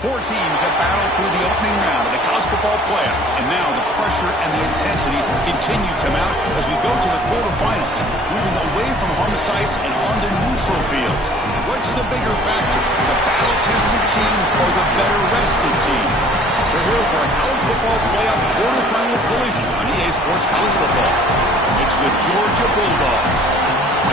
Four teams have battled through the opening round of the college football playoff, and now the pressure and the intensity continue to mount as we go to the quarterfinals, moving away from home sites and onto neutral fields. What's the bigger factor, the battle-tested team or the better-rested team? We're here for a college football playoff quarterfinal collision on EA Sports College Football. It's the Georgia Bulldogs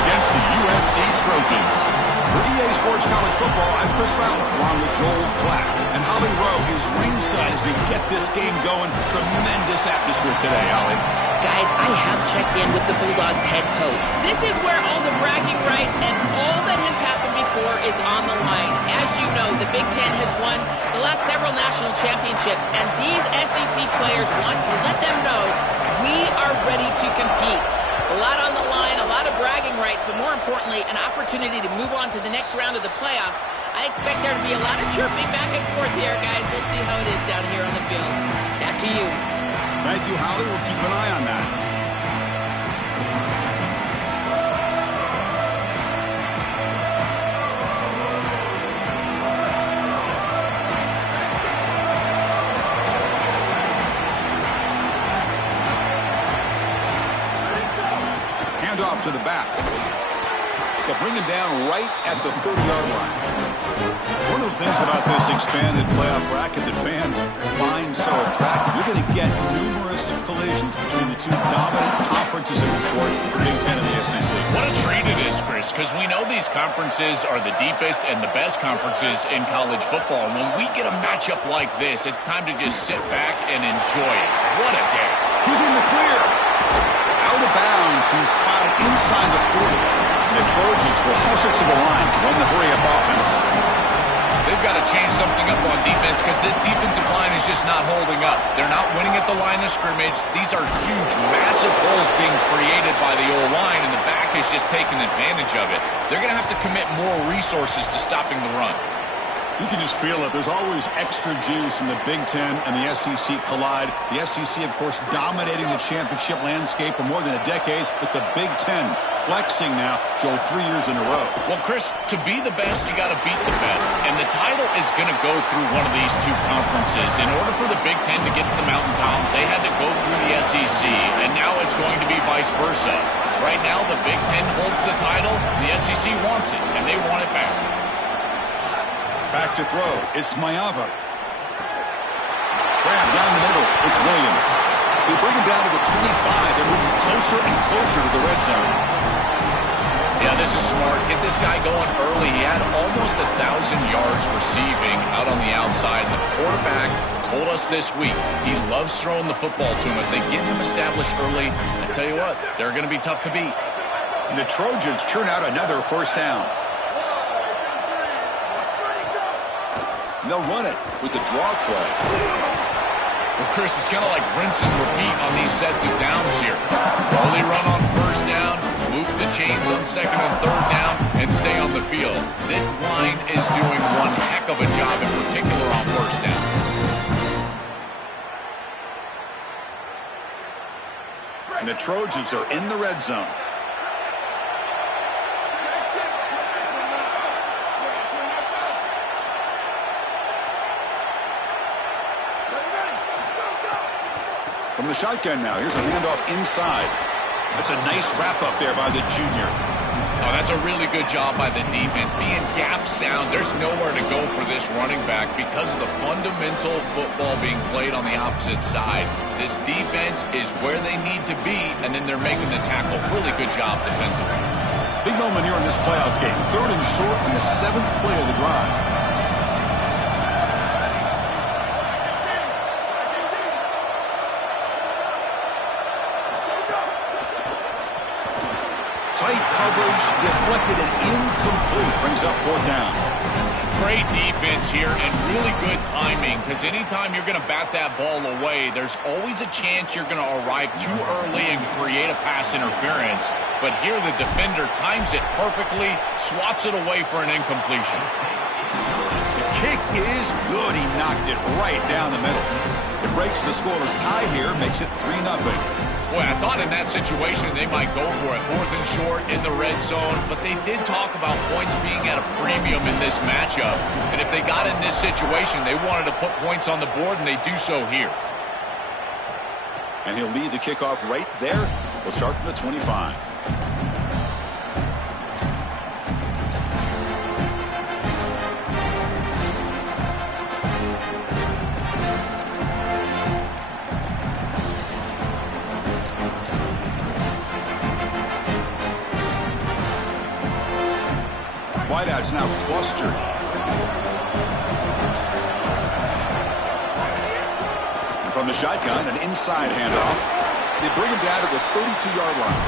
against the USC Trojans. For EA Sports College Football, I'm Chris Fowler, along with Joel Klatt. And Holly Rowe is ringside as we get this game going. Tremendous atmosphere today, Holly. Guys, I have checked in with the Bulldogs head coach. This is where all the bragging rights and all that has happened before is on the line. As you know, the Big Ten has won the last several national championships, and these SEC players want to let them know we are ready to compete. A lot on the line, a lot of bragging rights, but more importantly, an opportunity to move on to the next round of the playoffs. I expect there to be a lot of chirping back and forth here, guys. We'll see how it is down here on the field. Back to you. Thank you, Holly. We'll keep an eye on that. Off to the back. They'll bring him down right at the 30-yard line. One of the things about this expanded playoff bracket that fans find so attractive, you're going to get numerous collisions between the two dominant conferences in the sport, the Big Ten and the SEC. What a treat it is, Chris, because we know these conferences are the deepest and the best conferences in college football. And when we get a matchup like this, it's time to just sit back and enjoy it. What a day. Who's in the clear? Out of bounds, he's spotted inside the 40. The Trojans will hustle to the line to run the hurry-up offense. They've got to change something up on defense because this defensive line is just not holding up. They're not winning at the line of scrimmage. These are huge, massive holes being created by the O-line, and the back is just taking advantage of it. They're going to have to commit more resources to stopping the run. You can just feel it. There's always extra juice in the Big Ten and the SEC collide. The SEC, of course, dominating the championship landscape for more than a decade, with the Big Ten flexing now, Joel, 3 years in a row. Well, Chris, to be the best, you got to beat the best. And the title is going to go through one of these two conferences. In order for the Big Ten to get to the mountaintop, they had to go through the SEC, and now it's going to be vice versa. Right now, the Big Ten holds the title, the SEC wants it, and they want it back. Back to throw. It's Mayava. Grab down the middle. It's Williams. They bring him down to the 25. They're moving closer and closer to the red zone. Yeah, this is smart. Get this guy going early. He had almost 1,000 yards receiving out on the outside. The quarterback told us this week he loves throwing the football to him. If they get him established early, I tell you what, they're going to be tough to beat. And the Trojans churn out another first down. They'll run it with the draw play. Well, Chris, it's kind of like rinse and repeat on these sets of downs here. Early run on first down, move the chains on second and third down, and stay on the field. This line is doing one heck of a job, in particular on first down. And the Trojans are in the red zone. From the shotgun now, here's a handoff inside. That's a nice wrap-up there by the junior. Oh, that's a really good job by the defense. Being gap sound, there's nowhere to go for this running back because of the fundamental football being played on the opposite side. This defense is where they need to be, and then they're making the tackle. Really good job defensively. Big moment here in this playoff game. Third and short in the 7th play of the drive. Tight coverage, deflected and incomplete. Brings up fourth down. Great defense here and really good timing, because anytime you're going to bat that ball away, there's always a chance you're going to arrive too early and create a pass interference. But here the defender times it perfectly, swats it away for an incompletion. The kick is good. He knocked it right down the middle. It breaks the scoreless tie here, makes it 3-0. Boy, I thought in that situation they might go for it. 4th and short in the red zone, but they did talk about points being at a premium in this matchup. And if they got in this situation, they wanted to put points on the board, and they do so here. And he'll lead the kickoff right there. We'll start from the 25. Wideouts now clustered. And from the shotgun, an inside handoff. They bring him down to the 32-yard line.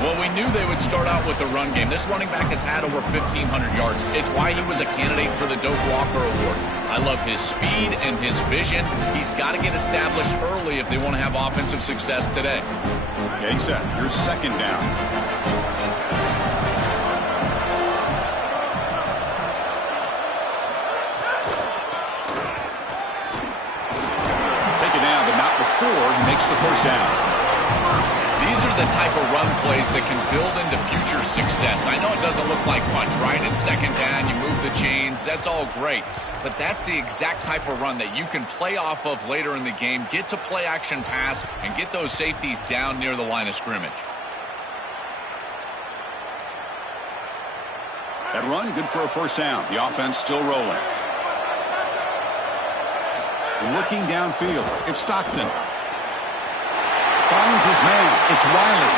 Well, we knew they would start out with the run game. This running back has had over 1,500 yards. It's why he was a candidate for the Doak Walker Award. I love his speed and his vision. He's got to get established early if they want to have offensive success today. Getting set. Here's 2nd down. He makes the 1st down. These are the type of run plays that can build into future success. I know it doesn't look like much, right? It's 2nd down, you move the chains, that's all great. But that's the exact type of run that you can play off of later in the game, get to play action pass, and get those safeties down near the line of scrimmage. That run, good for a 1st down. The offense still rolling. Looking downfield, it's Stockton. Finds his man. It's Riley.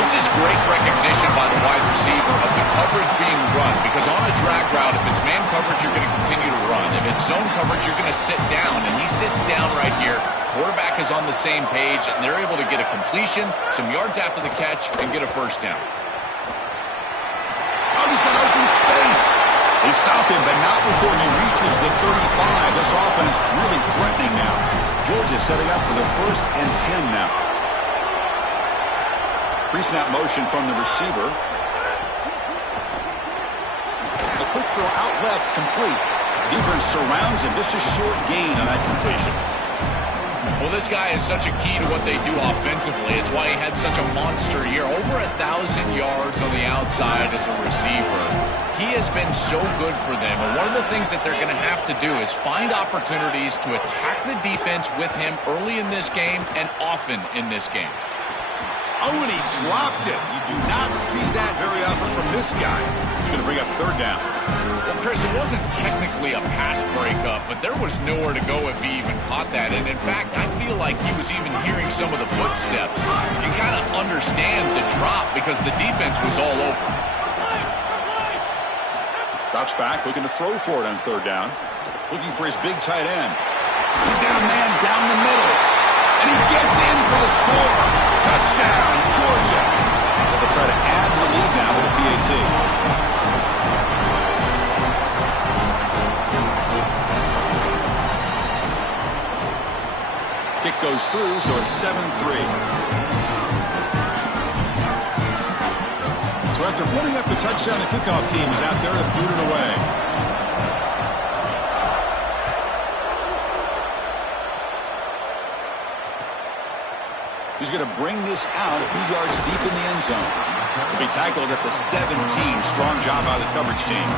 This is great recognition by the wide receiver of the coverage being run, because on a drag route, if it's man coverage, you're going to continue to run. If it's zone coverage, you're going to sit down, and he sits down right here. Quarterback is on the same page, and they're able to get a completion, some yards after the catch, and get a 1st down. Oh, he's got open space. They stop him, but not before he reaches the 35. This offense really threatening now. Georgia setting up for the 1st and 10 now. Pre-snap motion from the receiver. A quick throw out left, complete. Defense surrounds him. Just a short gain on that completion. Well, this guy is such a key to what they do offensively. It's why he had such a monster year. Over 1,000 yards on the outside as a receiver. He has been so good for them. And one of the things that they're going to have to do is find opportunities to attack the defense with him early in this game and often in this game. Oh, and he dropped it. You do not see that very often from this guy. He's going to bring up 3rd down. Well, Chris, it wasn't technically a pass breakup, but there was nowhere to go if he even caught that. And in fact, I feel like he was even hearing some of the footsteps. You kind of understand the drop because the defense was all over. Drops back, looking to throw for it on 3rd down. Looking for his big tight end. He's got a man down the middle. And he gets in for the score. Touchdown, Georgia. They'll try to add the lead now with a PAT. Kick goes through, so it's 7-3. So after putting up the touchdown, the kickoff team is out there to boot it away. He's going to bring this out a few yards deep in the end zone. He'll be tackled at the 17. Strong job by the coverage team.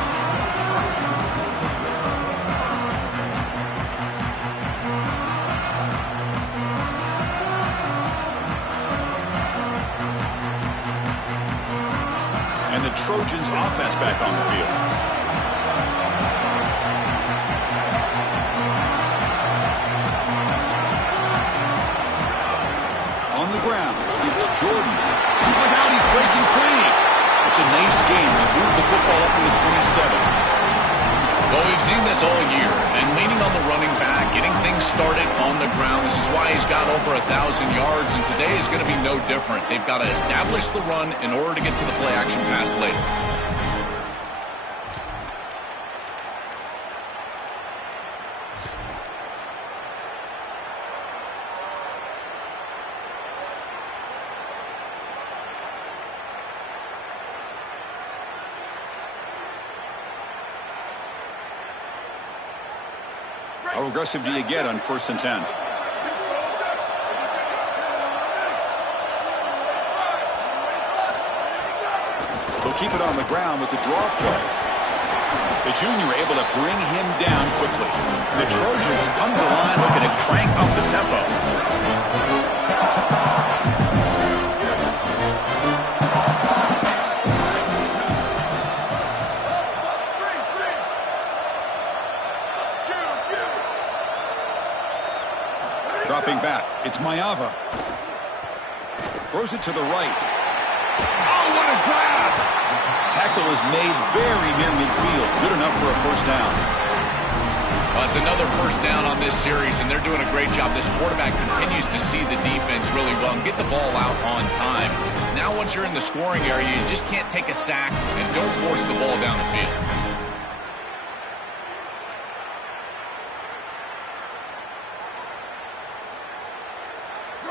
And the Trojans offense back on the field. On the ground, it's Jordan. Look out, he's breaking free. It's a nice game. He moves the football up to the 27. Well, we've seen this all year, and leaning on the running back, getting things started on the ground. This is why he's got over 1,000 yards, and today is going to be no different. They've got to establish the run in order to get to the play-action pass later. How aggressive do you get on 1st and 10? He'll keep it on the ground with the draw play. The junior able to bring him down quickly. The Trojans come to the line looking to crank up the tempo. Dropping back. It's Mayava. Throws it to the right. Oh, what a grab! Tackle is made very near midfield. Good enough for a 1st down. Well, it's another 1st down on this series, and they're doing a great job. This quarterback continues to see the defense really well and get the ball out on time. Now once you're in the scoring area, you just can't take a sack and don't force the ball down the field.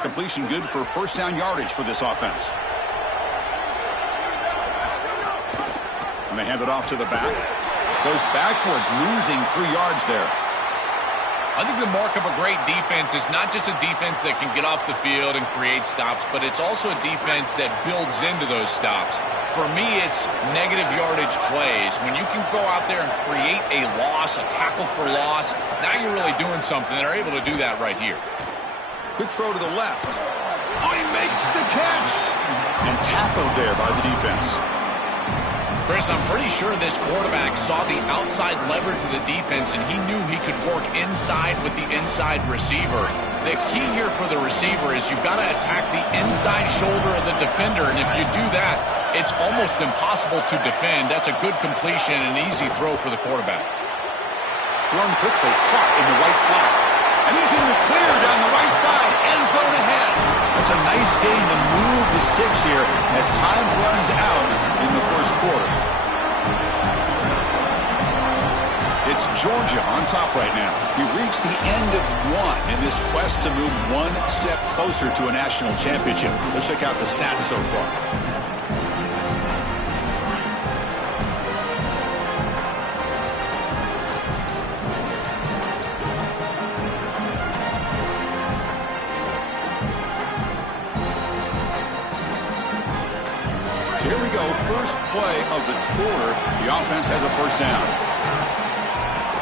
Completion good for 1st down yardage for this offense. And they hand it off to the back. Goes backwards, losing 3 yards there. I think the mark of a great defense is not just a defense that can get off the field and create stops, but it's also a defense that builds into those stops. For me, it's negative yardage plays. When you can go out there and create a loss, a tackle for loss, now you're really doing something. They're able to do that right here. Quick throw to the left. Oh, he makes the catch. And tackled there by the defense. Chris, I'm pretty sure this quarterback saw the outside leverage of the defense, and he knew he could work inside with the inside receiver. The key here for the receiver is you've got to attack the inside shoulder of the defender, and if you do that, it's almost impossible to defend. That's a good completion and an easy throw for the quarterback. Thrown quickly, caught in the right flat. And he's in the clear down the right side, end zone ahead. That's a nice game to move the sticks here as time runs out in the 1st quarter. It's Georgia on top right now. We reached the end of 1 in this quest to move 1 step closer to a national championship. Let's check out the stats so far. Here we go, first play of the quarter. The offense has a 1st down.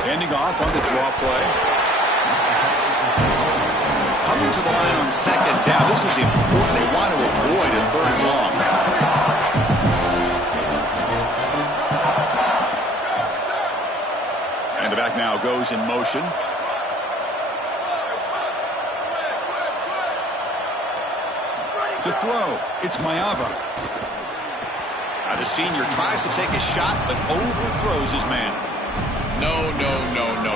Ending off on the draw play. Coming to the line on 2nd down. This is important. They want to avoid a 3rd and long. And the back now goes in motion. To throw, it's Mayava. The senior tries to take a shot, but overthrows his man. No.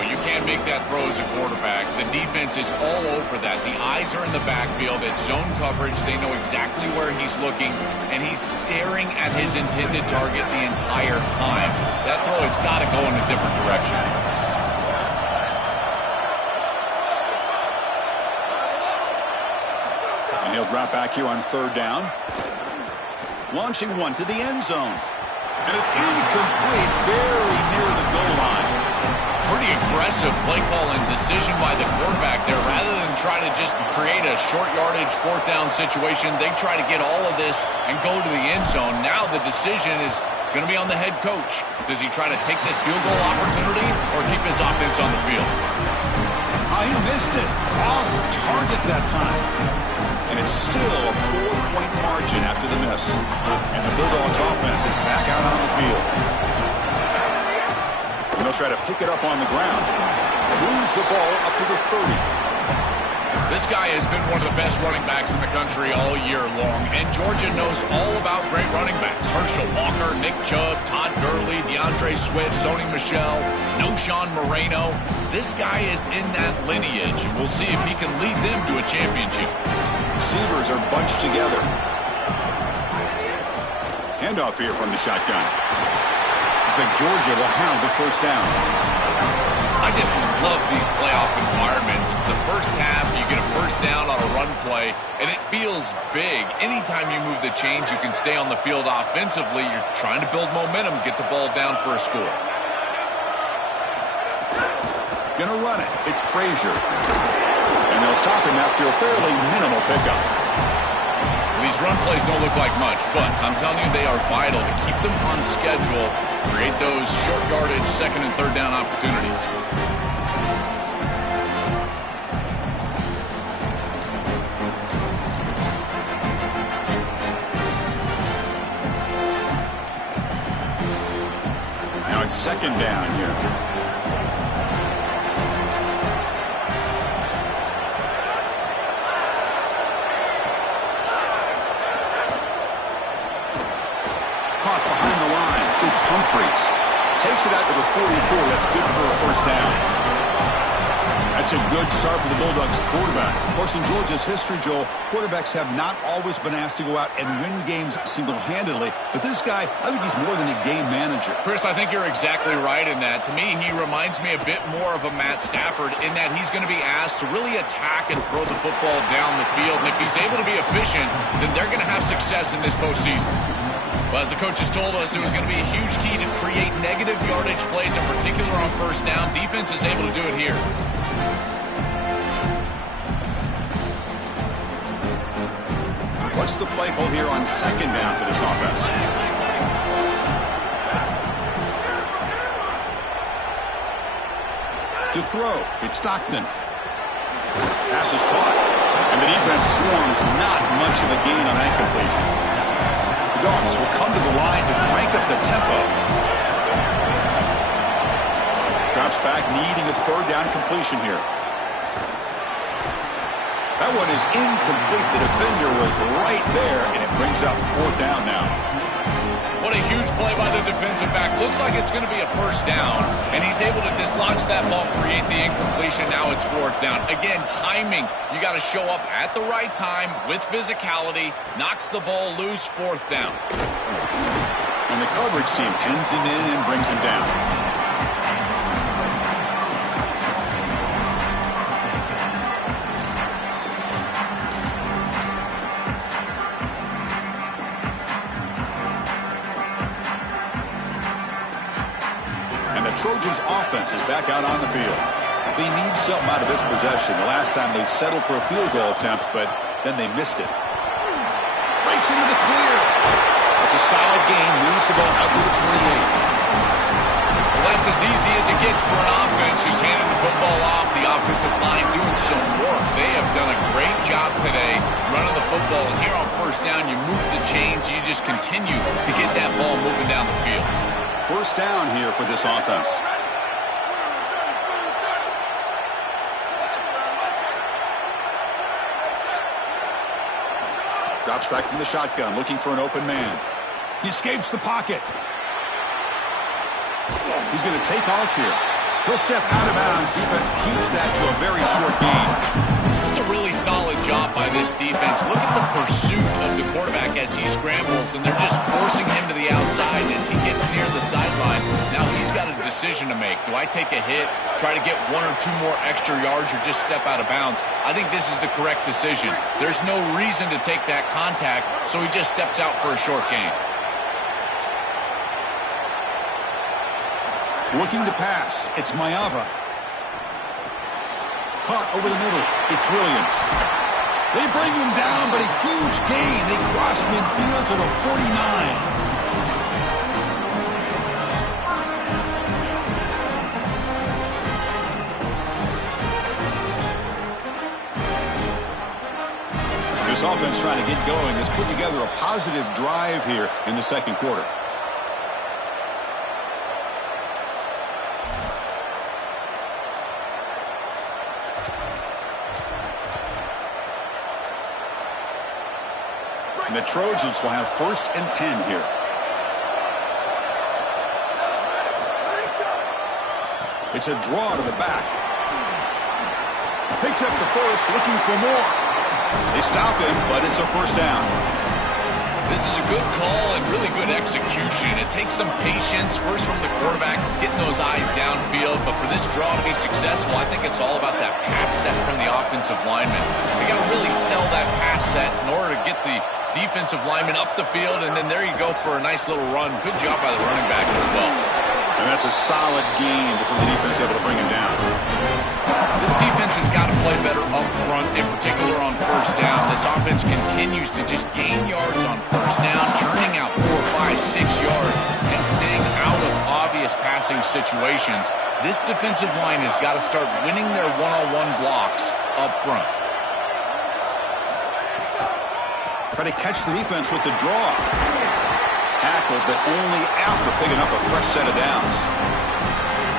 You can't make that throw as a quarterback. The defense is all over that. The eyes are in the backfield. It's zone coverage. They know exactly where he's looking, and he's staring at his intended target the entire time. That throw has got to go in a different direction. And he'll drop back here on 3rd down. Launching one to the end zone. And it's incomplete, very near the goal line. Pretty aggressive play call and decision by the quarterback there. Rather than try to just create a short yardage 4th down situation, they try to get all of this and go to the end zone. Now the decision is going to be on the head coach. Does he try to take this field goal opportunity or keep his offense on the field? He missed it. Off target that time. And it's still a 4-point margin after the miss. And the Bulldogs offense is back out on the field. And they'll try to pick it up on the ground. Moves the ball up to the 30. This guy has been one of the best running backs in the country all year long, and Georgia knows all about great running backs. Herschel Walker, Nick Chubb, Todd Gurley, DeAndre Swift, Sony Michel, Noshawn Moreno. This guy is in that lineage, and we'll see if he can lead them to a championship. Receivers are bunched together. Handoff here from the shotgun. Looks like Georgia will have the 1st down. I just love these playoff environments. It's the first half, you get a 1st down on a run play, and it feels big. Anytime you move the chains, you can stay on the field offensively. You're trying to build momentum, get the ball down for a score. going to run it. It's Frazier. And they'll stop him after a fairly minimal pickup. These run plays don't look like much, but I'm telling you they are vital to keep them on schedule, create those short yardage second and third down opportunities. Now it's second down here. Caught behind the line. It's Humphreys. Takes it out to the 44. That's good for a first down. That's a good start for the Bulldogs quarterback. Of course, in Georgia's history, Joel, quarterbacks have not always been asked to go out and win games single-handedly. But this guy, I think he's more than a game manager. Chris, I think you're exactly right in that. To me, he reminds me a bit more of a Matt Stafford in that he's going to be asked to really attack and throw the football down the field. And if he's able to be efficient, then they're going to have success in this postseason. Well, as the coaches told us, it was going to be a huge key to create negative yardage plays, in particular on first down. Defense is able to do it here. What's the play call here on second down for this offense? To throw, it's Stockton. Pass is caught, and the defense swarms. Not much of a gain on that completion. The Dogs will come to the line to crank up the tempo. Drops back, needing a third down completion here. That one is incomplete. The defender was right there, and it brings up fourth down now. What a huge play by the defensive back. Looks like it's going to be a first down, and he's able to dislodge that ball, create the incompletion. Now it's fourth down. Again, timing. You got to show up at the right time with physicality. Knocks the ball loose, fourth down. And the coverage team pins him in and brings him down. Trojans offense is back out on the field. They need something out of this possession. The last time they settled for a field goal attempt, but then they missed it. Breaks into the clear. It's a solid gain. Moves the ball out to the 28. Well, that's as easy as it gets for an offense. Just handing the football off. The offensive line doing some work. They have done a great job today running the football. And here on first down, you move the chains. You just continue to get that ball moving down the field. First down here for this offense. Drops back from the shotgun, looking for an open man. He escapes the pocket. He's going to take off here. He'll step out of bounds. Defense keeps that to a very short gain. It's a really solid job by this defense. Look at the pursuit of the quarterback as he scrambles, and they're just forcing him to the outside as he gets near the sideline. Now he's got a decision to make. Do I take a hit, try to get one or two more extra yards, or just step out of bounds? I think this is the correct decision. There's no reason to take that contact, so he just steps out for a short gain. Looking to pass. It's Mayava. Caught over the middle. It's Williams. They bring him down, but a huge gain. They cross midfield to the 49. This offense trying to get going has put together a positive drive here in the second quarter. And the Trojans will have 1st and 10 here. It's a draw to the back. Picks up the first, looking for more. They stop him, but it's a first down. This is a good call and really good execution. It takes some patience, first from the quarterback, getting those eyes downfield. But for this draw to be successful, I think it's all about that pass set from the offensive lineman. They got to really sell that pass set in order to get the defensive lineman up the field, and then there you go for a nice little run. Good job by the running back as well. And that's a solid gain before the defense able to bring him down. This defense has got to play better up front, in particular on first down. This offense continues to just gain yards on first down, churning out 4, 5, 6 yards, and staying out of obvious passing situations. This defensive line has got to start winning their one-on-one blocks up front. Try to catch the defense with the draw. Tackled, but only after picking up a fresh set of downs.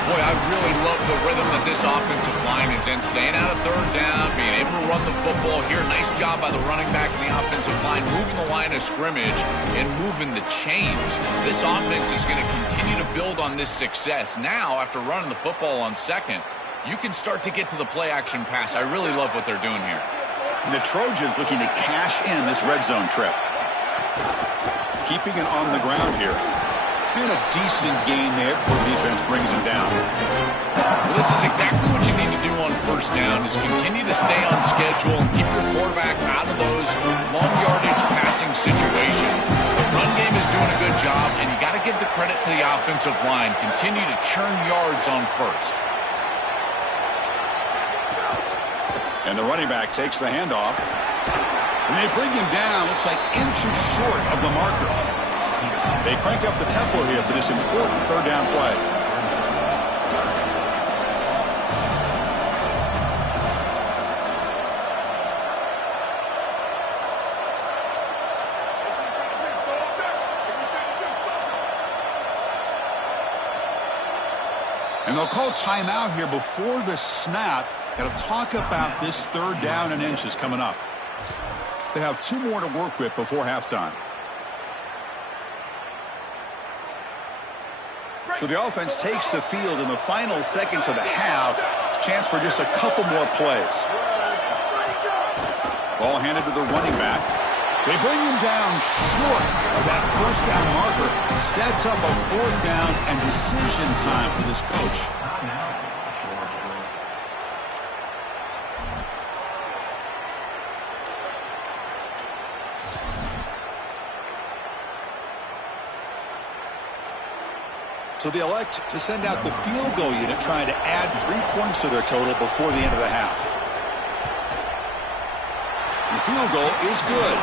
Boy, I really love the rhythm that this offensive line is in. Staying out of third down, being able to run the football here. Nice job by the running back and the offensive line, moving the line of scrimmage and moving the chains. This offense is going to continue to build on this success. Now, after running the football on second, you can start to get to the play-action pass. I really love what they're doing here. And the Trojans looking to cash in this red zone trip. Keeping it on the ground here. And a decent gain there before the defense brings him down. Well, this is exactly what you need to do on first down, is continue to stay on schedule and keep your quarterback out of those long yardage passing situations. The run game is doing a good job, and you got to give the credit to the offensive line. Continue to churn yards on first. And the running back takes the handoff. And they bring him down, looks like inches short of the marker. They crank up the tempo here for this important third down play. And they'll call timeout here before the snap. Got to talk about this third down and inches coming up. They have 2 more to work with before halftime. So the offense takes the field in the final seconds of the half. Chance for just a couple more plays. Ball handed to the running back. They bring him down short of that first down marker. Sets up a fourth down and decision time for this coach. So they elect to send out the field goal unit, trying to add 3 points to their total before the end of the half. The field goal is good.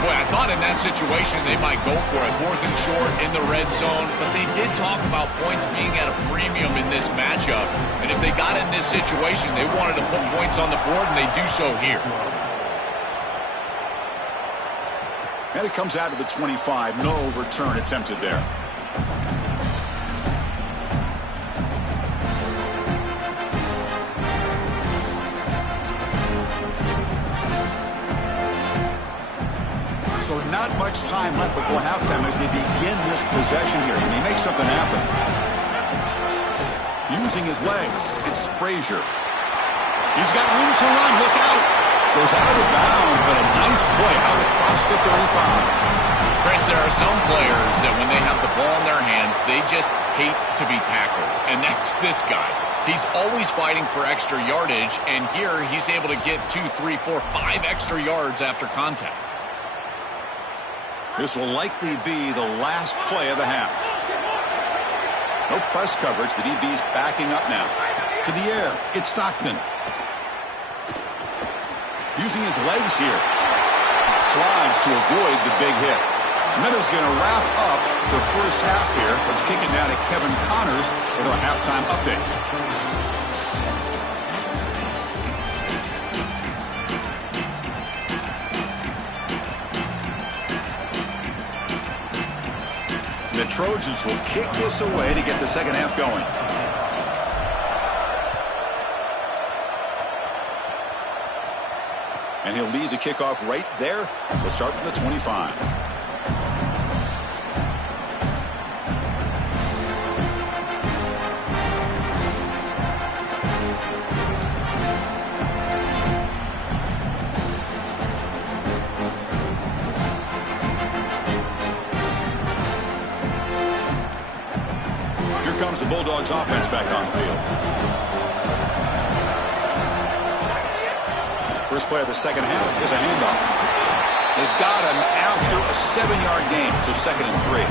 Boy, I thought in that situation they might go for it. 4th and short in the red zone, but they did talk about points being at a premium in this matchup. And if they got in this situation, they wanted to put points on the board, and they do so here. And it comes out to the 25. No return attempted there. So not much time left before halftime as they begin this possession here. Can he make something happen? Using his legs, it's Frazier. He's got room to run. Look out. Goes out of bounds, but a nice play out across the 35. Chris, there are some players that when they have the ball in their hands, they just hate to be tackled. And that's this guy. He's always fighting for extra yardage, and here he's able to get 2, 3, 4, 5 extra yards after contact. This will likely be the last play of the half. No press coverage. The DB's backing up now. To the air. It's Stockton. Using his legs here. Slides to avoid the big hit. Miller's going to wrap up the first half here. Let's kick it down to Kevin Connors for our halftime update. The Trojans will kick this away to get the second half going. And he'll lead the kickoff right there. We'll start from the 25. Comes the Bulldogs offense back on the field. First play of the second half is a handoff. They've got him after a 7-yard gain, so 2nd and 3.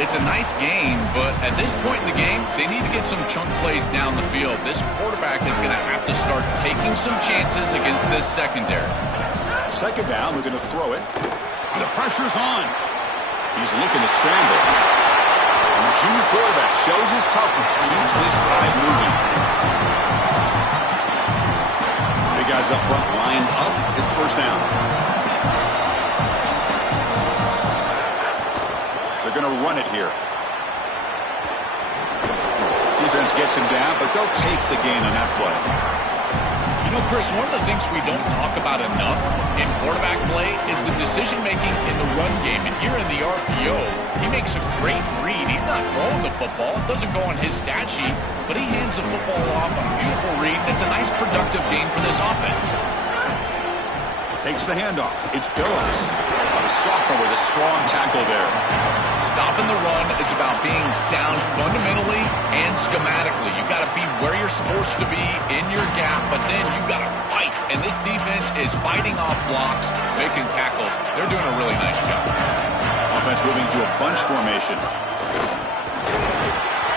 It's a nice game, but at this point in the game, they need to get some chunk plays down the field. This quarterback is going to have to start taking some chances against this secondary. Second down, we're going to throw it. The pressure's on. He's looking to scramble. And the junior quarterback shows his toughness, keeps this drive moving. Big guys up front lined up. It's first down. They're going to run it here. Defense gets him down, but they'll take the gain on that play. You know, Chris, one of the things we don't talk about enough in quarterback play is the decision-making in the run game. And here in the RPO, he makes a great read. He's not throwing the football. It doesn't go on his stat sheet, but he hands the football off on a beautiful read. It's a nice, productive game for this offense. Takes the handoff. It's Phillips. A sophomore with a strong tackle there. Stopping the run is about being sound fundamentally and schematically. You got to be where you're supposed to be in your gap, but then you got to fight. And this defense is fighting off blocks, making tackles. They're doing a really nice job. Offense moving to a bunch formation.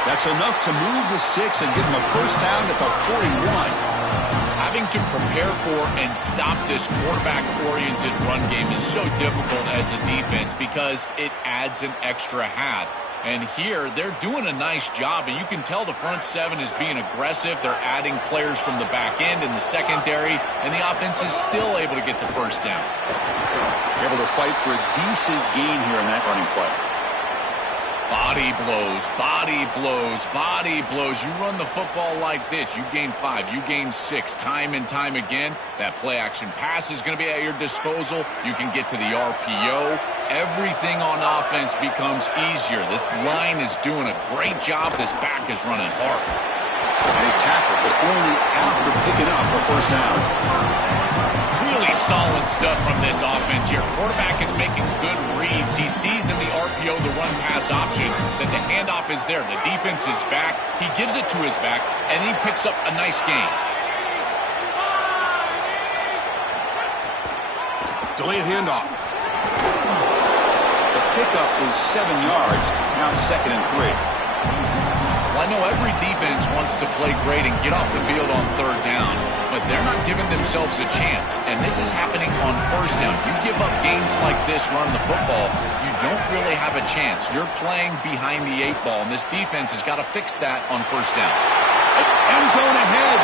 That's enough to move the sticks and give them a first down at the 41. Having to prepare for and stop this quarterback-oriented run game is so difficult as a defense because it adds an extra hat. And here, they're doing a nice job, and you can tell the front seven is being aggressive. They're adding players from the back end and the secondary, and the offense is still able to get the first down. Able to fight for a decent gain here in that running play. Body blows, body blows, body blows. You run the football like this, you gain 5, you gain 6, time and time again. That play action pass is going to be at your disposal. You can get to the RPO. Everything on offense becomes easier. This line is doing a great job. This back is running hard. And he's tackled, but only after picking up a first down. Really solid stuff from this offense here. Quarterback is making good reads. He sees in the RPO the run-pass option that the handoff is there. The defense is back. He gives it to his back, and he picks up a nice gain. Delayed handoff. The pickup is 7 yards. Now it's 2nd and 3. Well, I know every defense wants to play great and get off the field on 3rd down, but they're not giving themselves a chance, and this is happening on 1st down. You give up gains like this running the football, you don't really have a chance. You're playing behind the 8 ball, and this defense has got to fix that on 1st down. End zone ahead.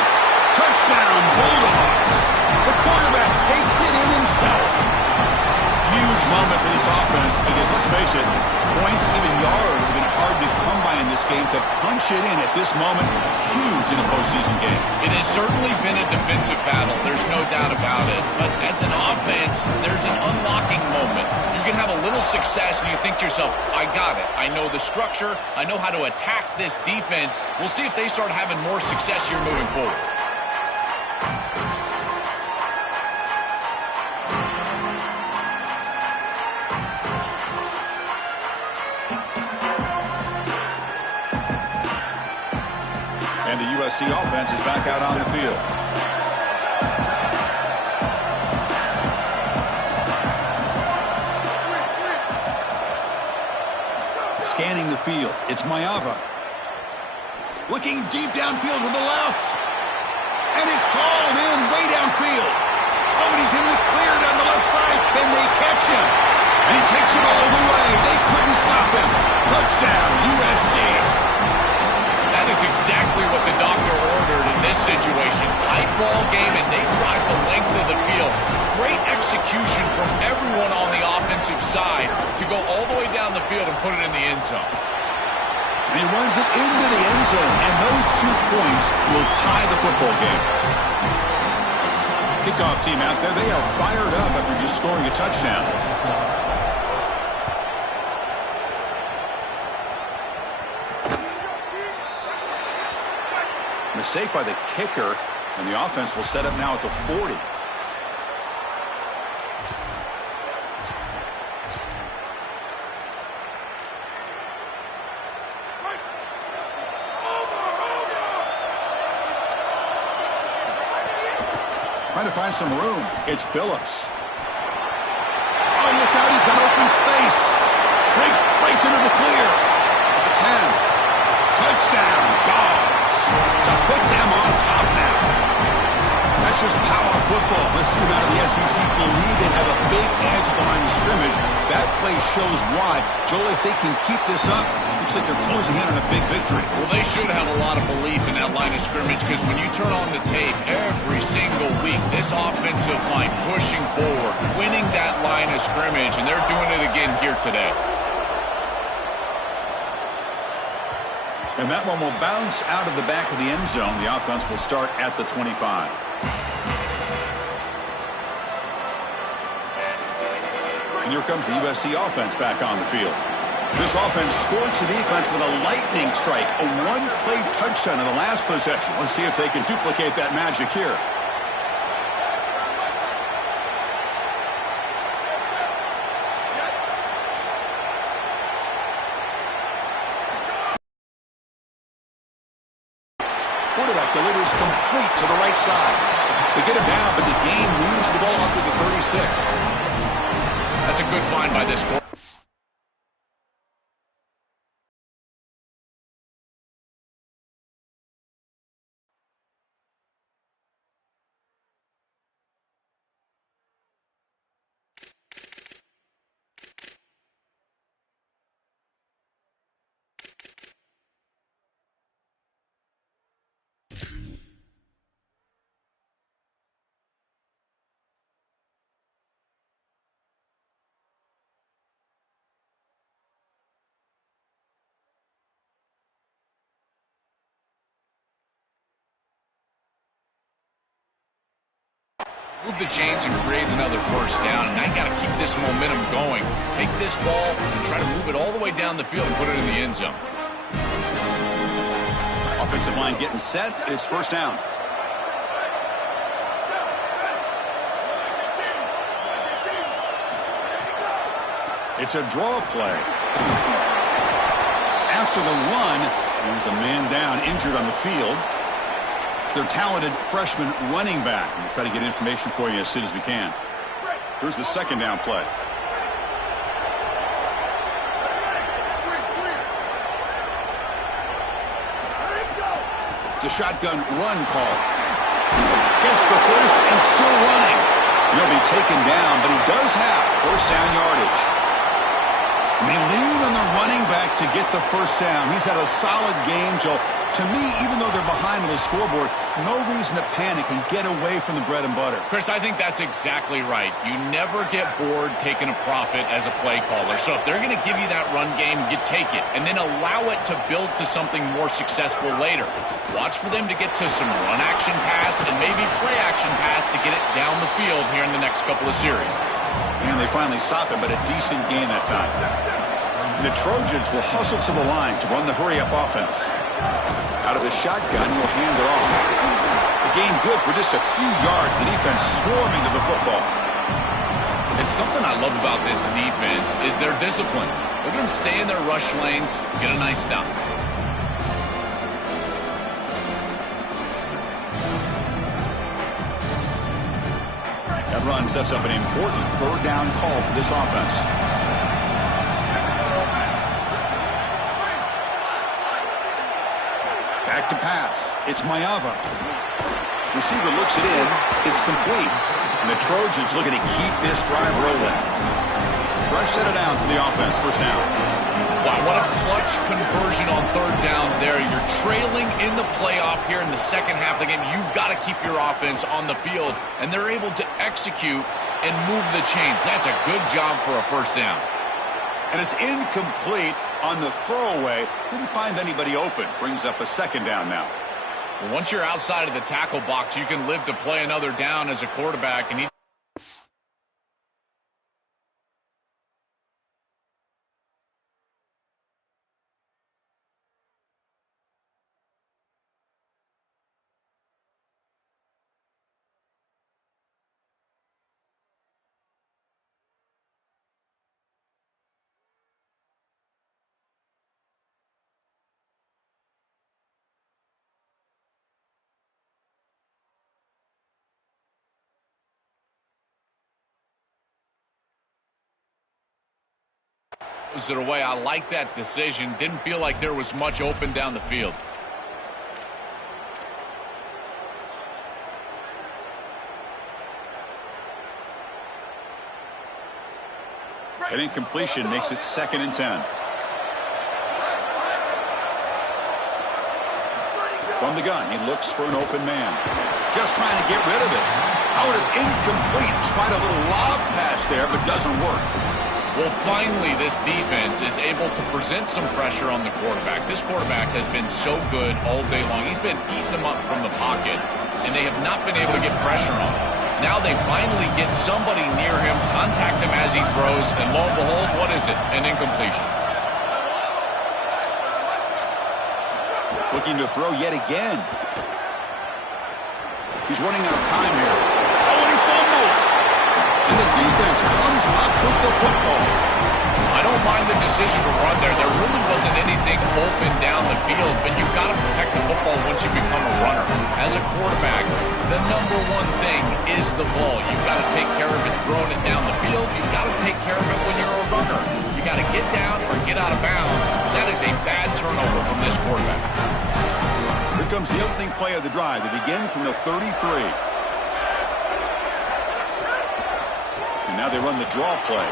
Touchdown, Bulldogs. The quarterback takes it in himself. Huge moment for this offense because, let's face it, points, even yards, have been hard to come by in this game. To punch it in at this moment, huge in a postseason game. It has certainly been a defensive battle. There's no doubt about it. But as an offense, there's an unlocking moment. You can have a little success and you think to yourself, I got it. I know the structure. I know how to attack this defense. We'll see if they start having more success here moving forward. And the USC offense is back out on the field. Scanning the field, it's Ncaa. Looking deep downfield to the left. And it's hauled in way downfield. Oh, and he's in the clear down the left side. Can they catch him? And he takes it all the way. They couldn't stop him. Touchdown, USC. That is exactly what the doctor ordered in this situation. Tight ball game, and they drive the length of the field. Great execution from everyone on the offensive side to go all the way down the field and put it in the end zone. And he runs it into the end zone, and those 2 points will tie the football game. Kickoff team out there, they are fired up after just scoring a touchdown. Mistake by the kicker, and the offense will set up now at the 40. Trying to find some room. It's Phillips. Oh, look out, he's got open space. Great breaks into the clear. At the 10. Touchdown, Dogs. To put them on top now. That's just power football. Let's see them out of the SEC believe they have a big edge at the line of scrimmage. That play shows why. Joel, if they can keep this up, looks like they're closing in on a big victory. Well, they should have a lot of belief in that line of scrimmage because when you turn on the tape every single week, this offensive line pushing forward, winning that line of scrimmage, and they're doing it again here today. And that one will bounce out of the back of the end zone. The offense will start at the 25. And here comes the USC offense back on the field. This offense scorched the defense with a lightning strike, a one-play touchdown in the last possession. Let's see if they can duplicate that magic here. Quarterback delivers complete to the right side. They get him down, but the game moves the ball up to the 36. That's a good find by this quarterback. Move the chains and create another first down. And now you got to keep this momentum going. Take this ball and try to move it all the way down the field and put it in the end zone. Offensive line getting set. It's first down. It's a draw play. After the run, there's a man down, injured on the field. Their talented freshman running back. We'll try to get information for you as soon as we can. Here's the second down play. It's a shotgun run call. Gets the first and still running. He'll be taken down, but he does have first down yardage. And they lean on the running back to get the first down. He's had a solid game, Joe. To me, even though they're behind on the scoreboard, no reason to panic and get away from the bread and butter. Chris, I think that's exactly right. You never get bored taking a profit as a play caller. So if they're going to give you that run game, you take it. And then allow it to build to something more successful later. Watch for them to get to some run action pass and maybe play action pass to get it down the field here in the next couple of series. And they finally stop it, but a decent gain that time. And the Trojans will hustle to the line to run the hurry-up offense. Out of the shotgun, he'll hand it off. The gain good for just a few yards. The defense swarming to the football. It's something I love about this defense is their discipline. Look at them stay in their rush lanes, get a nice stop. That run sets up an important third down call for this offense. Back to pass. It's Mayava. Receiver looks it in. It's complete. And the Trojans looking to keep this drive rolling. Fresh set of downs for the offense. First down. Wow, what a clutch conversion on third down there. You're trailing in the playoff here in the second half of the game. You've got to keep your offense on the field. And they're able to execute and move the chains. That's a good job for a first down. And it's incomplete on the throwaway. Didn't find anybody open. Brings up a second down now. Well, once you're outside of the tackle box, you can live to play another down as a quarterback. And Throws it away. I like that decision. Didn't feel like there was much open down the field. An incompletion makes it 2nd and 10. From the gun, he looks for an open man. Just trying to get rid of it. Howard is incomplete. Tried a little lob pass there, but doesn't work. Well, finally, this defense is able to present some pressure on the quarterback. This quarterback has been so good all day long. He's been eating them up from the pocket, and they have not been able to get pressure on him. Now they finally get somebody near him, contact him as he throws, and lo and behold, what is it? An incompletion. Looking to throw yet again. He's running out of time here. Oh, and he fumbles! And the defense comes up with the football. I don't mind the decision to run there. There really wasn't anything open down the field, but you've got to protect the football once you become a runner. As a quarterback, the number one thing is the ball. You've got to take care of it throwing it down the field. You've got to take care of it when you're a runner. You got to get down or get out of bounds. That is a bad turnover from this quarterback. Here comes the opening play of the drive. They begin from the 33. And now they run the draw play.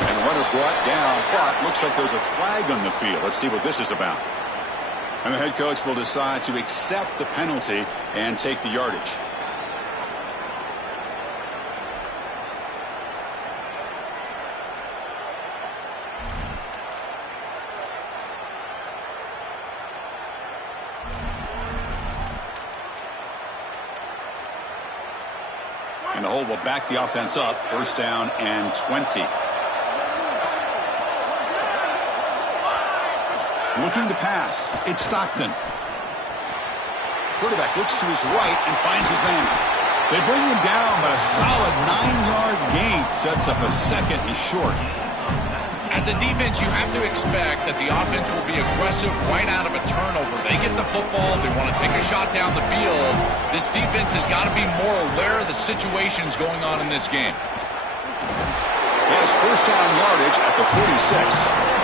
And runner brought down, but looks like there's a flag on the field. Let's see what this is about. And the head coach will decide to accept the penalty and take the yardage. And the hold will back the offense up. 1st down and 20. Looking to pass. It's Stockton. Quarterback looks to his right and finds his man. They bring him down, but a solid 9-yard gain sets up a 2nd and short. As a defense, you have to expect that the offense will be aggressive right out of a turnover. They get the football. They want to take a shot down the field. This defense has got to be more aware of the situations going on in this game. He has 1st down yardage at the 46.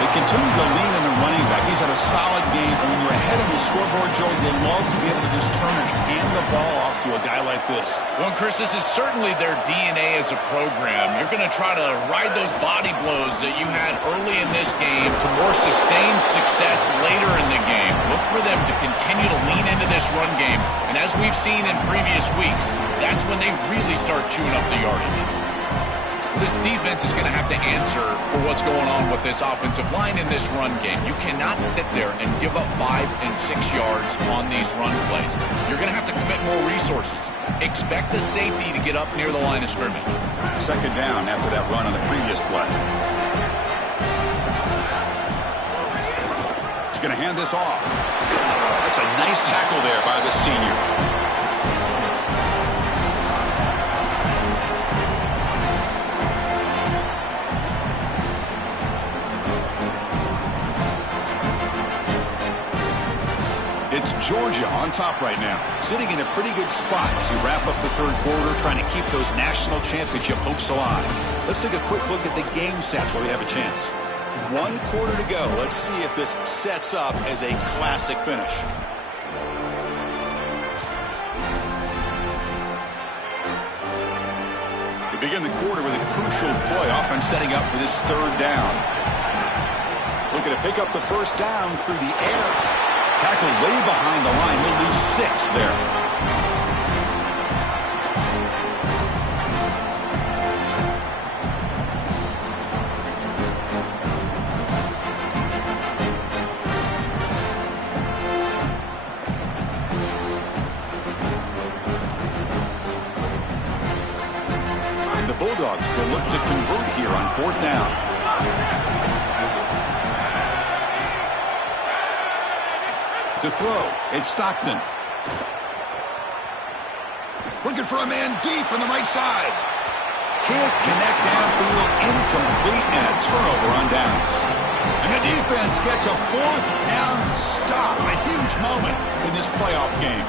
They continue to lean on the running back. He's had a solid game. And when you're ahead on the scoreboard, Joe, you'll love to be able to just turn and hand the ball off to a guy like this. Well, Chris, this is certainly their DNA as a program. You're going to try to ride those body blows that you had early in this game to more sustained success later in the game. Look for them to continue to lean into this run game. And as we've seen in previous weeks, that's when they really start chewing up the yardage. This defense is going to have to answer for what's going on with this offensive line in this run game. You cannot sit there and give up 5 and 6 yards on these run plays. You're going to have to commit more resources. Expect the safety to get up near the line of scrimmage. 2nd down after that run on the previous play. He's going to hand this off. That's a nice tackle there by the senior. It's Georgia on top right now, sitting in a pretty good spot as we wrap up the 3rd quarter, trying to keep those national championship hopes alive. Let's take a quick look at the game stats while we have a chance. 1 quarter to go. Let's see if this sets up as a classic finish. We begin the quarter with a crucial play, offense setting up for this 3rd down. Looking to pick up the 1st down through the air. Tackle way behind the line. He'll lose 6 there. And the Bulldogs will look to convert here on 4th down. To throw, it's Stockton. Looking for a man deep on the right side. Can't connect downfield, incomplete, and a turnover on downs. And the defense gets a 4th down stop. A huge moment in this playoff game.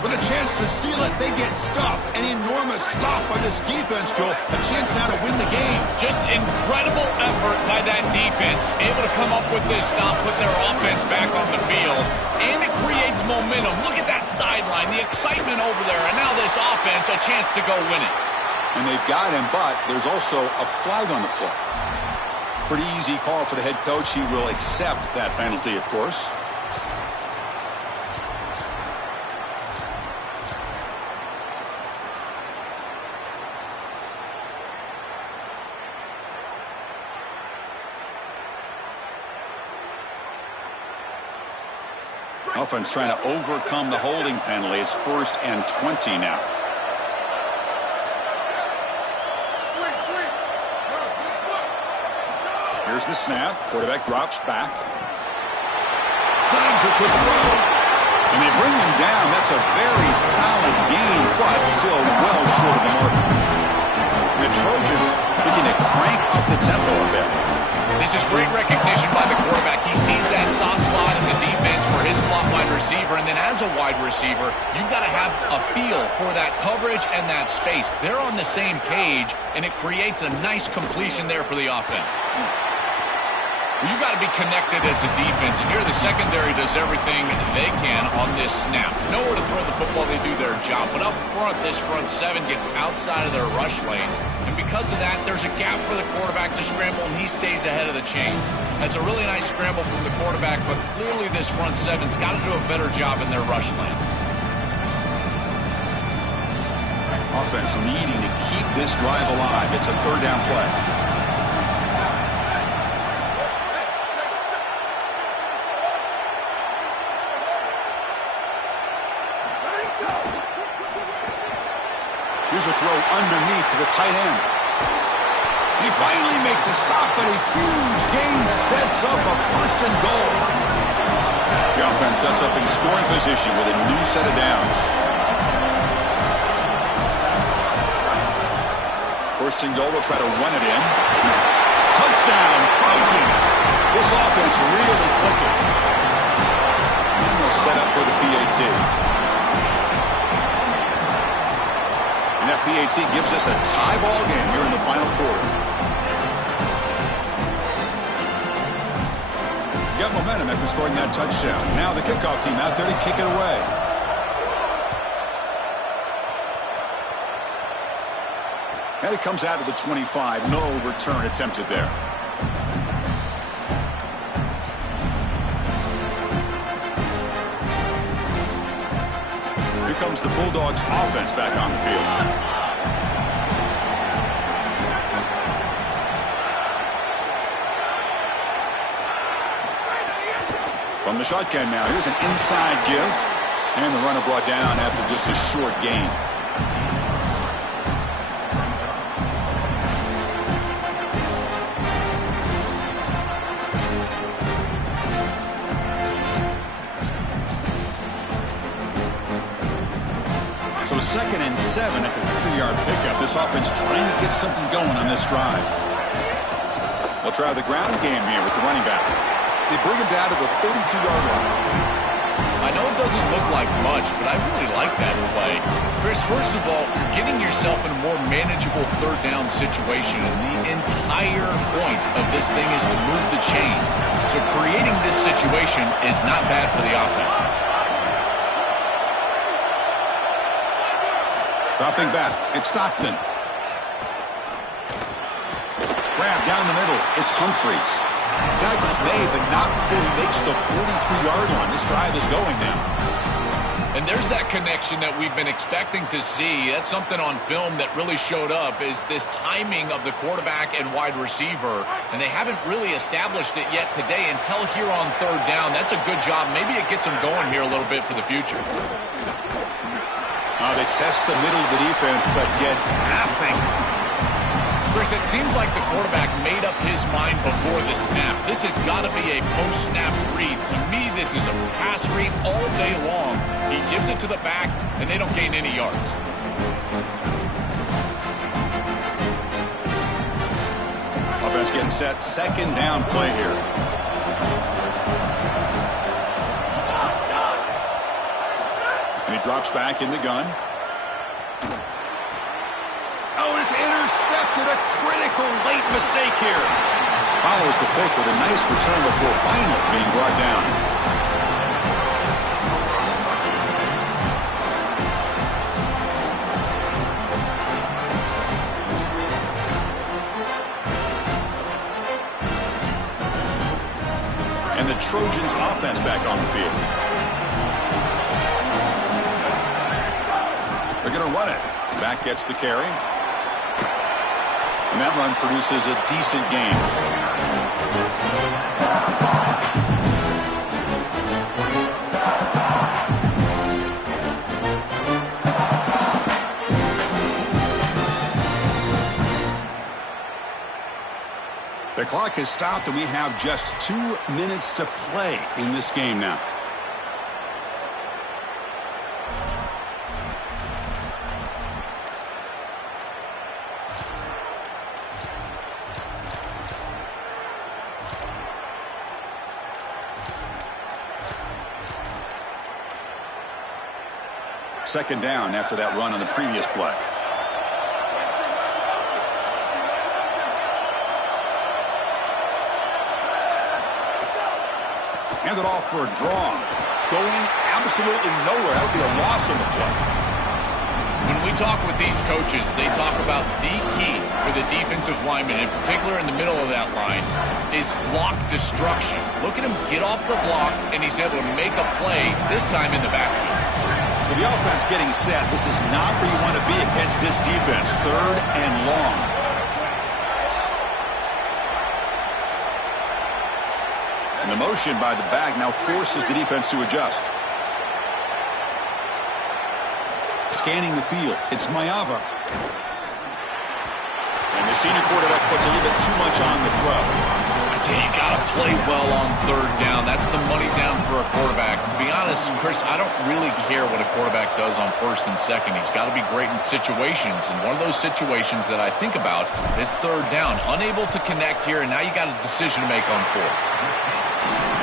With a chance to seal it, they get stuffed. An enormous stop by this defense, Joel. A chance now to win the game. Just incredible effort by that defense. Able to come up with this stop, put their offense back on the field. And it creates momentum. Look at that sideline, the excitement over there. And now this offense, a chance to go win it. And they've got him, but there's also a flag on the play. Pretty easy call for the head coach. He will accept that penalty, of course. Offense trying to overcome the holding penalty. It's 1st and 20 now. Here's the snap. Quarterback drops back. Snags the quick throw. And they bring him down. That's a very solid gain, but still well short of the mark. And the Trojans looking to crank up the tempo a bit. This is great recognition by the quarterback. He sees that soft spot in the defense for his slot wide receiver, and then as a wide receiver, you've got to have a feel for that coverage and that space. They're on the same page, and it creates a nice completion there for the offense. You've got to be connected as a defense, and here the secondary does everything they can on this snap. Nowhere to throw the football, they do their job. But up front, this front seven gets outside of their rush lanes. And because of that, there's a gap for the quarterback to scramble, and he stays ahead of the chains. That's a really nice scramble from the quarterback, but clearly this front seven's got to do a better job in their rush lanes. Offense needing to keep this drive alive. It's a 3rd down play. Here's a throw underneath to the tight end. They finally make the stop, but a huge gain sets up a 1st and goal. The offense sets up in scoring position with a new set of downs. 1st and goal, they'll try to run it in. Touchdown, Trojans. This offense really clicking. And they'll set up for the PAT. And that PAT gives us a tie ball game here in the final quarter. Got momentum after scoring that touchdown. Now the kickoff team out there to kick it away. And it comes out of the 25. No return attempted there. Here comes the Bulldogs offense back on the field. From the shotgun now, here's an inside give. And the runner brought down after just a short gain. So 2nd and 7 at the 3-yard pickup. This offense trying to get something going on this drive. They'll try the ground game here with the running back. They bring him down to the 32-yard line. I know it doesn't look like much, but I really like that play. Chris, first of all, you're getting yourself in a more manageable 3rd down situation, and the entire point of this thing is to move the chains. So creating this situation is not bad for the offense. Dropping back, it's Stockton. Grab down the middle, it's Humphreys. Tackles made, but not before he makes the 43-yard line. This drive is going now. And there's that connection that we've been expecting to see. That's something on film that really showed up, is this timing of the quarterback and wide receiver. And they haven't really established it yet today until here on 3rd down. That's a good job. Maybe it gets them going here a little bit for the future. They test the middle of the defense, but get nothing. Chris, it seems like the quarterback made up his mind before the snap. This has got to be a post-snap read. To me, this is a pass read all day long. He gives it to the back, and they don't gain any yards. Offense getting set. 2nd down play here. And he drops back in the gun. Oh, it's intercepted. A critical late mistake here. Follows the pick with a nice return before finally being brought down. And the Trojans offense back on the field. They're going to run it. Back gets the carry. And that run produces a decent gain. The clock has stopped, and we have just 2 minutes to play in this game now. Second down after that run on the previous play. Hand it off for a draw. Going absolutely nowhere. That would be a loss on the play. When we talk with these coaches, they talk about the key for the defensive lineman, in particular in the middle of that line, is block destruction. Look at him get off the block, and he's able to make a play, this time in the backfield. So the offense getting set. This is not where you want to be against this defense. Third and long. And the motion by the back now forces the defense to adjust. Scanning the field. It's Ncaa. And the senior quarterback puts a little bit too much on the throw. I tell you, you got to play well on third down. That's the money down for a quarterback. To be honest, Chris, I don't really care what a quarterback does on first and second. He's got to be great in situations. And one of those situations that I think about is third down. Unable to connect here, and now you got a decision to make on fourth.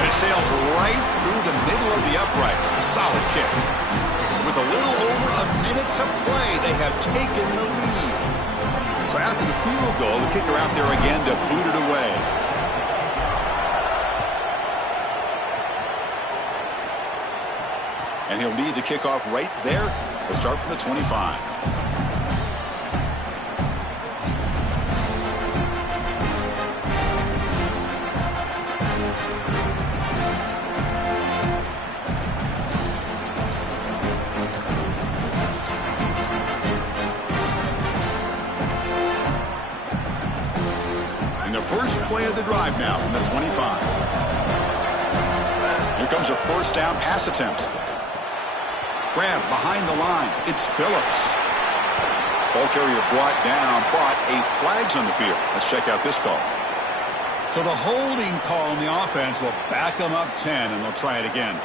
And it sails right through the middle of the uprights. A solid kick. With a little over a minute to play, they have taken the lead. So after the field goal, the kicker out there again to boot it away. And he'll lead the kickoff right there. He'll start from the 25. And the first play of the drive now from the 25. Here comes a first down pass attempt. Grab behind the line. It's Phillips. Ball carrier brought down, but a flag's on the field. Let's check out this call. So the holding call on the offense will back them up 10, and they'll try it again.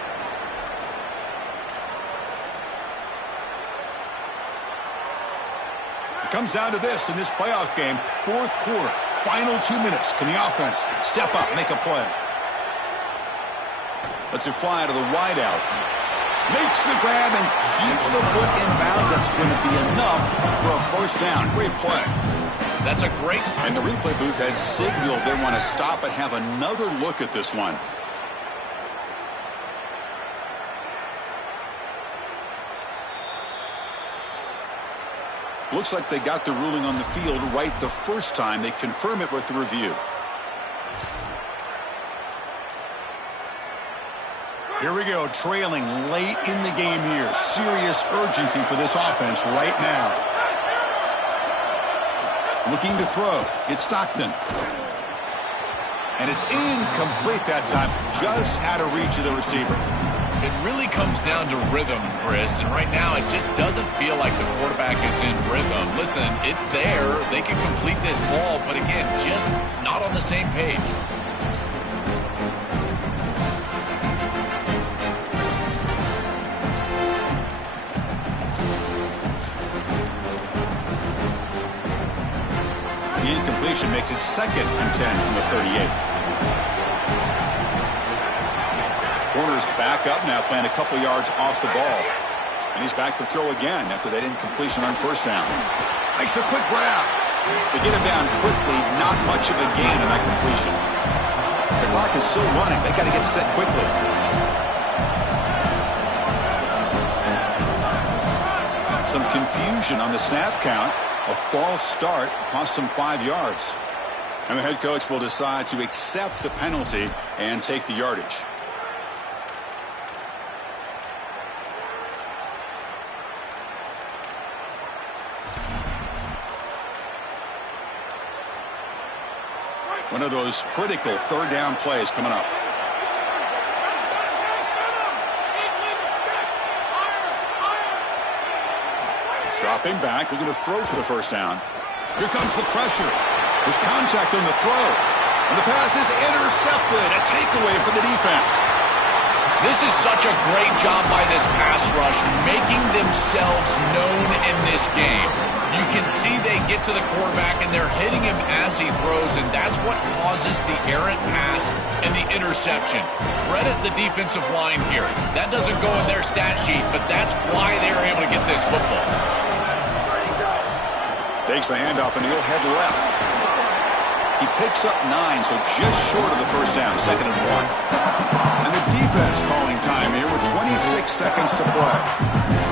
It comes down to this in this playoff game. Fourth quarter, final 2 minutes. Can the offense step up, make a play? Lets it fly to the wideout. Makes the grab and keeps the foot in bounds. That's going to be enough for a first down. Great play. That's a great... And the replay booth has signaled they want to stop and have another look at this one. Looks like they got the ruling on the field right the first time. They confirm it with the review. Here we go, trailing late in the game here. Serious urgency for this offense right now. Looking to throw. It's Stockton. And it's incomplete that time. Just out of reach of the receiver. It really comes down to rhythm, Chris. And right now, it just doesn't feel like the quarterback is in rhythm. Listen, it's there. They can complete this ball. But again, just not on the same page. The incompletion makes it 2nd and 10 from the 38. Corners back up now, playing a couple yards off the ball. And he's back to throw again after that incompletion on first down. Makes a quick grab. They get him down quickly. Not much of a gain on that completion. The clock is still running. They got to get set quickly. Some confusion on the snap count. A false start cost them 5 yards. And the head coach will decide to accept the penalty and take the yardage. One of those critical third down plays coming up. Dropping back, we're going to throw for the first down. Here comes the pressure. There's contact on the throw. And the pass is intercepted. A takeaway for the defense. This is such a great job by this pass rush, making themselves known in this game. You can see they get to the quarterback, and they're hitting him as he throws, and that's what causes the errant pass and the interception. Credit the defensive line here. That doesn't go in their stat sheet, but that's why they were able to get this football. Takes the handoff, and he'll head left. He picks up 9, so just short of the first down, 2nd and 1. And the defense calling time here with 26 seconds to play.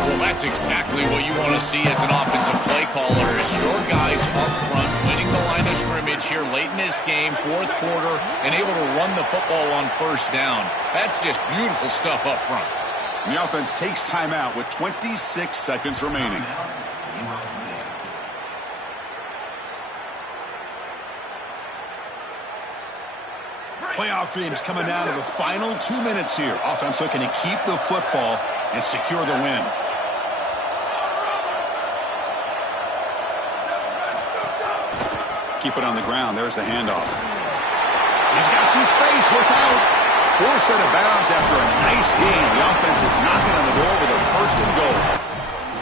Well, that's exactly what you want to see as an offensive play caller, is your guys up front winning the line of scrimmage here late in this game, 4th quarter, and able to run the football on first down. That's just beautiful stuff up front. And the offense takes timeout with 26 seconds remaining. Playoff dreams coming down to the final 2 minutes here. Offense looking to keep the football and secure the win. Keep it on the ground. There's the handoff. He's got some space. Look out. 4 set of bounds after a nice game. The offense is knocking on the door with a 1st and goal.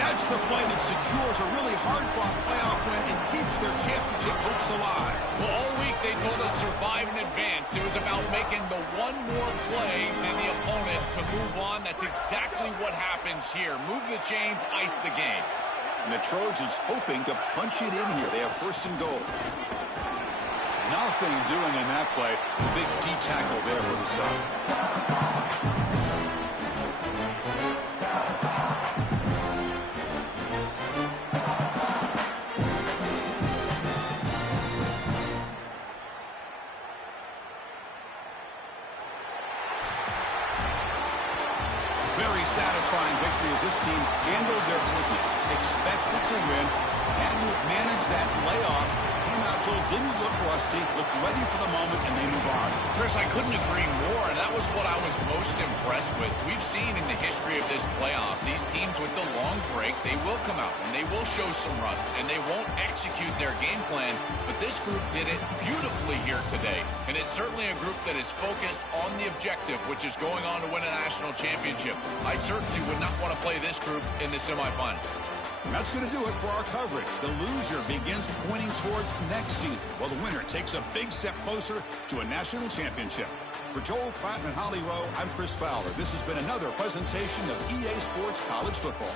That's the play that secures a really hard-fought playoff win and keeps their championship hopes alive. Well, all week they told us survive in advance. It was about making the one more play than the opponent to move on. That's exactly what happens here. Move the chains, ice the game. And the Trojans hoping to punch it in here. They have 1st and goal. Nothing doing in that play. The big D tackle there for the stop. Very satisfying victory as this team handled their business. Expected to win. Had to manage that layoff. Came out, Joel, didn't look rusty. Looked ready for the moment, and they move on. Chris, I couldn't agree more, and that was what I was most impressed with. We've seen in the history of this playoff, these teams with the long break, they will come out, and they will show some rust, and they won't execute their game plan, but this group did it beautifully here today, and it's certainly a group that is focused on the objective, which is going on to win a national championship. I certainly would not want to play this group in the semifinal. And that's going to do it for our coverage. The loser begins pointing towards next season, while the winner takes a big step closer to a national championship. For Joel Platten and Holly Rowe, I'm Chris Fowler. This has been another presentation of EA Sports College Football.